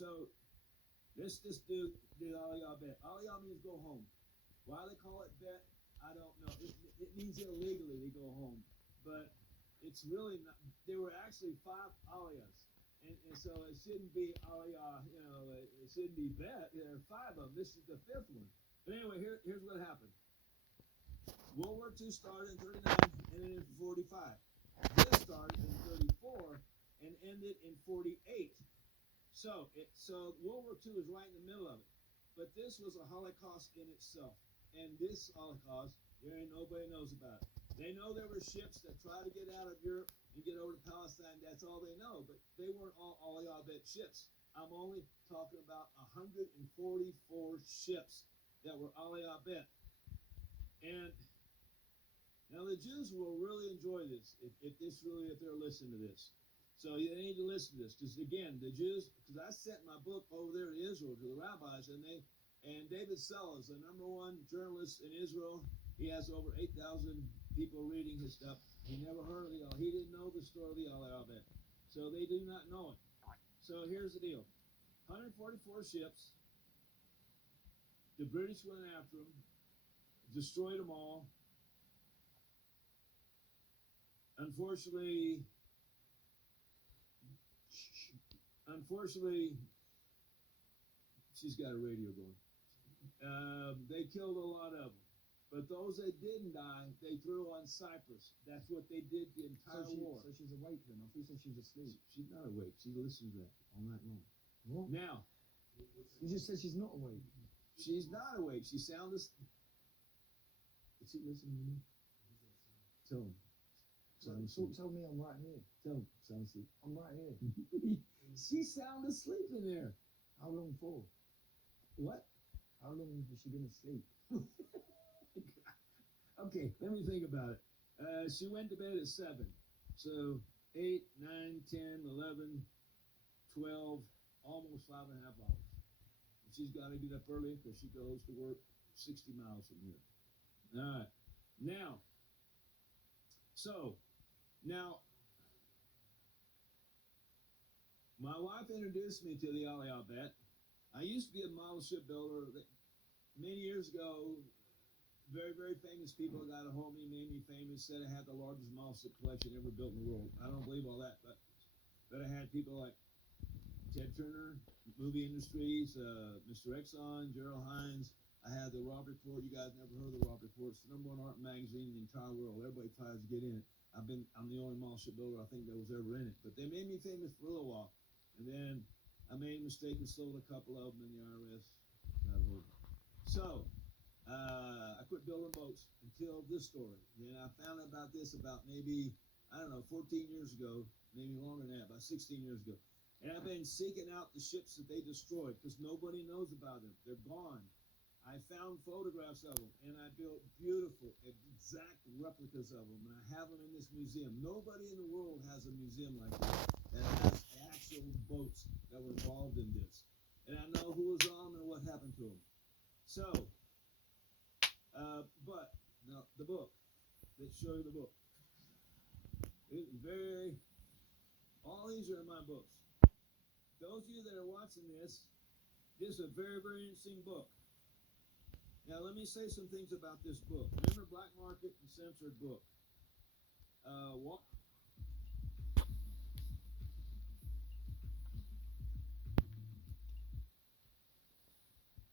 So this dude did Aliyah bet. Aliyah means go home. Why they call it bet, I don't know. It means illegally they go home, but it's really not. There were actually five Aliyahs, and so it shouldn't be Aliyah. It shouldn't be bet. There are five of them. This is the fifth one. But anyway, here's what happened. World War II started in 39 and ended in 45. This started in 34 and ended in 48. So World War II is right in the middle of it. But this was a Holocaust in itself. And this Holocaust, there ain't nobody knows about it. They know there were ships that tried to get out of Europe and get over to Palestine. That's all they know. But they weren't all Aliyah bet ships. I'm only talking about 144 ships that were Aliyah bet. And now the Jews will really enjoy this if they're listening to this. So you need to listen to this because again, the Jews. Because I sent my book over there to Israel to the rabbis, and David Sell is the #1 journalist in Israel. He has over 8,000 people reading his stuff. He never heard of the Aliyah. He didn't know the story of the Aliyah. So they do not know it. So here's the deal: 144 ships. The British went after them, destroyed them all. Unfortunately, she's got a radio going. They killed a lot of them. But those that didn't die, they threw on Cyprus. That's what they did the entire war. So she's awake then? I thought you said she was asleep. She's not awake. She listens to that all night long. What? Now. You just said she's not awake. She's not awake. She sounds asleep. Is she listening to me? Tell him. Tell me I'm right here. Tell him. Sound asleep. I'm right here. She sound asleep in there. How long for? What? How long has she been asleep? Okay, let me think about it. She went to bed at 7. So 8, 9, 10, 11, 12, almost 5.5 hours. And she's got to get up early because she goes to work 60 miles from here. All right. Now, my wife introduced me to the Aliyah bet. I used to be a model shipbuilder. Many years ago, very, very famous people got a hold of me, made me famous, said I had the largest model ship collection ever built in the world. I don't believe all that, but I had people like Ted Turner, movie industries, Mr. Exxon, Gerald Hines. I had the Robb Report. You guys never heard of the Robb Report. It's the #1 art magazine in the entire world. Everybody tries to get in it. I'm the only model shipbuilder I think that was ever in it. But they made me famous for a little while. And then I made a mistake and sold a couple of them in the IRS. So I quit building boats until this story. Then I found out about this about maybe, 14 years ago, maybe longer than that, about 16 years ago. And I've been seeking out the ships that they destroyed because nobody knows about them. They're gone. I found photographs of them, and I built beautiful, exact replicas of them, and I have them in this museum. Nobody in the world has a museum like this that has actual boats that were involved in this. And I know who was on them and what happened to them. So, but now the book. Let's show you the book. It's all these are in my books. Those of you that are watching this is a very, very interesting book. Now, let me say some things about this book. Remember Black Market and Censored Book.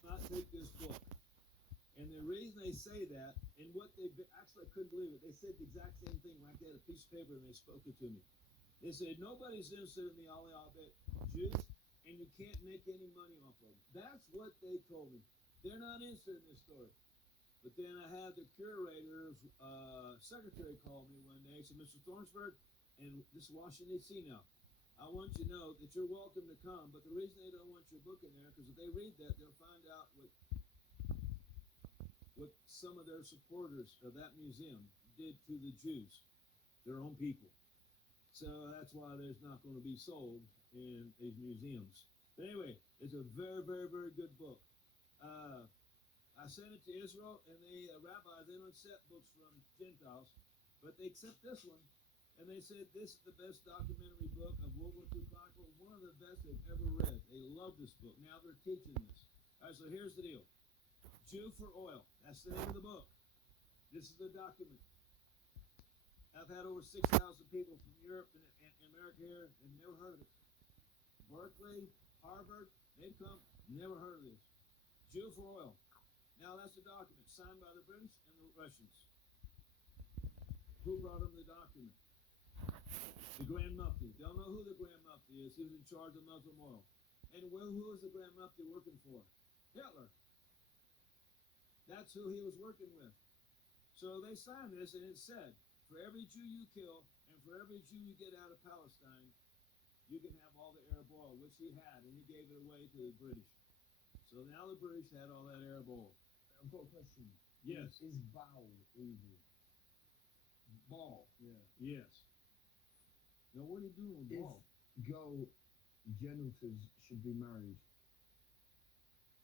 Not take this book. And the reason they say that, and what they actually I couldn't believe it. They said the exact same thing. Like they had a piece of paper and they spoke it to me. They said nobody's interested in the Aliyah Jews, and you can't make any money off of them. That's what they told me. They're not interested in this story. But then I had the curator's secretary call me one day. He said, Mr. Thornsberg, and this is Washington, D.C. now, I want you to know that you're welcome to come, but the reason they don't want your book in there, because if they read that, they'll find out what some of their supporters of that museum did to the Jews, their own people. So that's why there's not going to be sold in these museums. But anyway, it's a very, very, very good book. I sent it to Israel, and the rabbis, they don't accept books from Gentiles, but they accept this one, and they said this is the best documentary book of World War II Chronicle, one of the best they've ever read. They love love this book. Now they're teaching this. All right, so here's the deal. Jew for oil. That's the name of the book. This is the document. I've had over 6,000 people from Europe and America here and never heard of it. Berkeley, Harvard, they've come, never heard of this. Jew for oil. Now that's the document signed by the British and the Russians. Who brought them the document? The Grand Mufti. They'll know who the Grand Mufti is. He was in charge of Muslim oil. And who was the Grand Mufti working for? Hitler. That's who he was working with. So they signed this, and it said, for every Jew you kill, and for every Jew you get out of Palestine, you can have all the Arab oil, which he had, and he gave it away to the British. So now the British had all that Arab oil. I've got a question. Yes. Is Baal evil? Ball. Yeah. Yes. Now what are you doing with If ball? girl genitals should be married,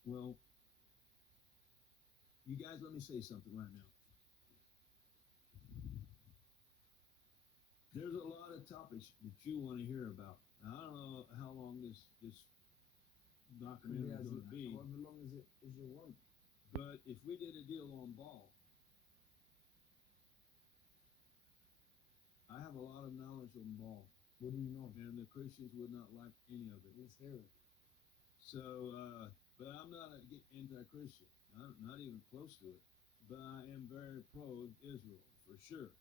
Well, you guys, let me say something right now. There's a lot of topics that you want to hear about. Now, I don't know how long this documentary is going to be, however long as you want. but if we did a deal on ball, I have a lot of knowledge on ball, What do you know? and the Christians would not like any of it. Let's hear it. So, but I'm not anti-Christian. I'm not even close to it. But I am very pro-Israel, for sure.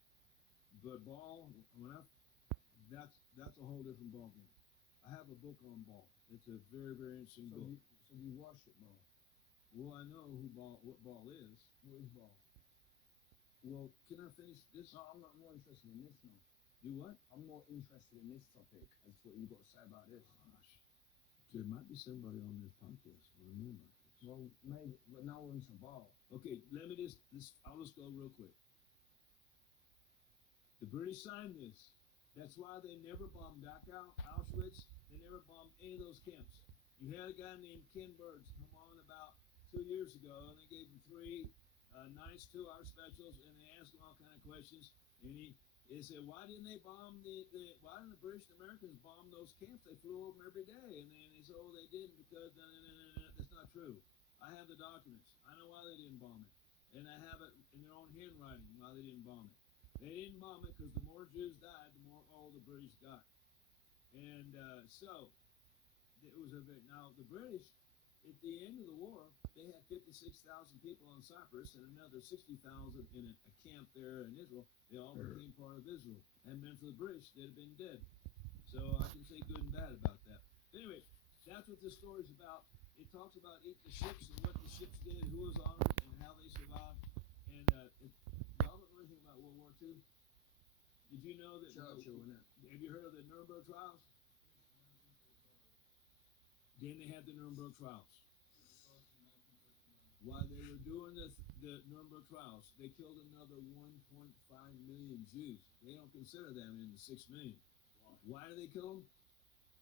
But ball, that's a whole different ball game. I have a book on ball. It's a very, very interesting book. So you worship Baal? Well, I know what ball is. What is Baal? Well, can I finish this? No, I'm not more interested in this now. Do what? I'm more interested in this topic as to what you got to say about this. Gosh, there might be somebody on this podcast who will know about this. Well, maybe, but now we're into Baal. Okay, let me I'll just go real quick. The British signed this. That's why they never bombed Dachau, Auschwitz. They never bombed any of those camps. You had a guy named Ken Burns come on about 2 years ago, and they gave him 3 nice 2-hour specials, and they asked him all kind of questions. And he said, why didn't they bomb why didn't the British and Americans bomb those camps? They flew over them every day. And then he said, oh, they didn't because that's not true. I have the documents. I know why they didn't bomb it. And I have it in their own handwriting why they didn't bomb it. They didn't bomb it because the more Jews died, the more oil the British got. And so it was now the British, at the end of the war, they had 56,000 people on Cyprus and another 60,000 in a camp there in Israel. They all became part of Israel. Hadn't been for the British, they'd have been dead. So I can say good and bad about that. Anyway, that's what this story's about. It talks about the ships and what the ships did, who was on them, and how they survived. And y'all don't know anything about World War II? Did you know that? Churchill, innit? Have you heard of the Nuremberg trials? Then they had the Nuremberg trials. While they were doing the Nuremberg trials, they killed another 1.5 million Jews. They don't consider them in the 6 million. Why do they kill them?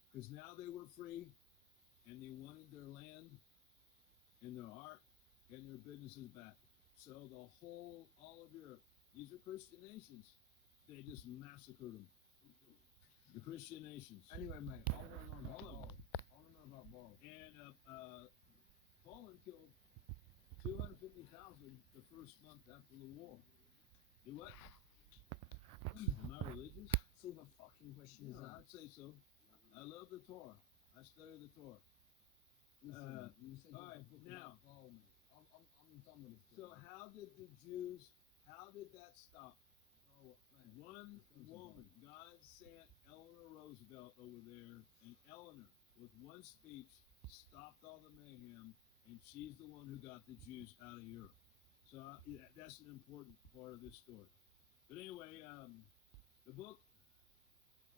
Because now they were free, and they wanted their land and their art and their businesses back. So all of Europe, these are Christian nations. They just massacred them. The Christian nations. Anyway, mate, I want to know about Baal. I want to know about Baal. And Poland killed 250,000 the first month after the war. Do what? Am I religious? So the fucking question is Yeah, that. I'd say so. I love the Torah. I study the Torah. Listen, you said all right, the book now- about Baal, mate. I'm done with this. So book. how did that stop? Oh, man. One woman, God sent Eleanor Roosevelt over there, and Eleanor, with one speech, stopped all the mayhem, and she's the one who got the Jews out of Europe. So that's an important part of this story. But anyway, the book,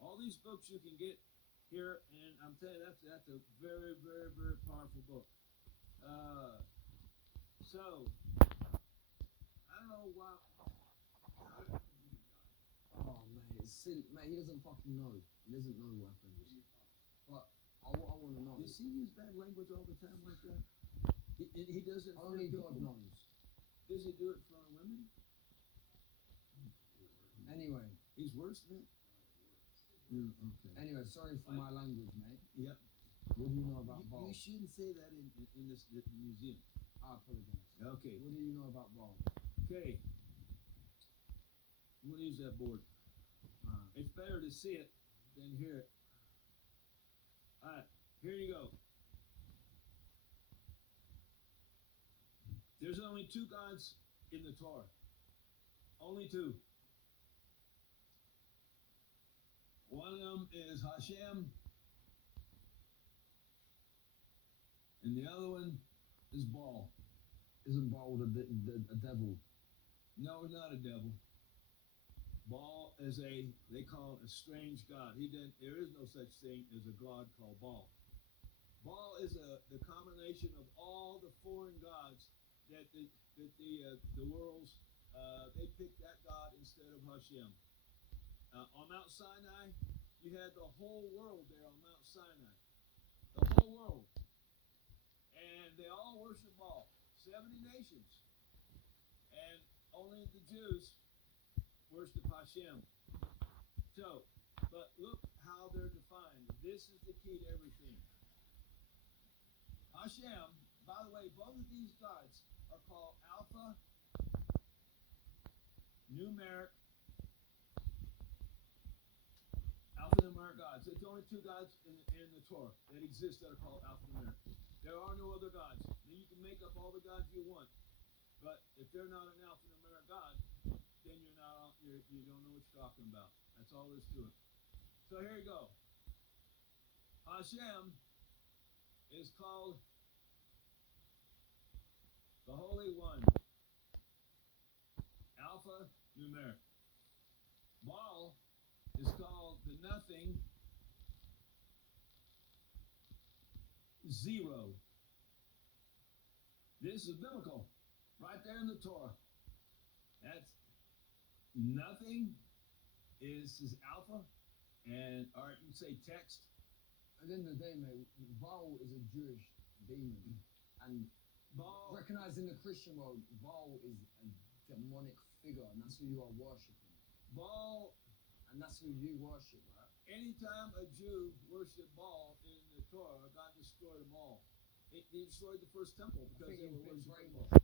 all these books you can get here, and I'm telling you, that's a very, very, very powerful book. So, I don't know why. Oh, mate, it's silly. Mate, he doesn't fucking know. He doesn't know what happened. But I want to know. Does he use bad language all the time like that? He does it for Only people. God knows. Does he do it for women? Anyway, He's worse than that? Okay. sorry for my language, mate. Yep. What do you know about You Baal? shouldn't say that in this the museum. I apologize. Okay. What do you know about Baal? Okay. I'm gonna use that board. It's better to see it than hear it. Alright, here you go. There's only two gods in the Torah. Only two. One of them is Hashem, and the other one is Baal. Isn't Baal a devil? No, not a devil. Baal is they call it a strange god. There is no such thing as a god called Baal. Baal is the combination of all the foreign gods that the world's, they picked that god instead of Hashem. On Mount Sinai, you had the whole world there on Mount Sinai. The whole world. And they all worship Baal. 70 nations. And only the Jews worship Hashem. So, but look how they're defined. This is the key to everything. Hashem, by the way, both of these gods are called alpha numeric gods. There's only two gods in the Torah that exist that are called alphanumeric. There are no other gods. Then you can make up all the gods you want, but if they're not an alphanumeric god, then you don't know what you're talking about. That's all there is to it. So here you go. Hashem is called the Holy One, alpha numeric. Baal is called the Nothing, zero. This is biblical, right there in the Torah. That's nothing is alpha, or you can say text. At the end of the day, mate, Baal is a Jewish demon, and Baal, recognized in the Christian world, Baal is a demonic figure, and that's who you are worshipping. Baal, and that's who you worship, right? Anytime a Jew worshipped Baal in the Torah, God destroyed them all. He destroyed the first temple because they were worshiping Baal.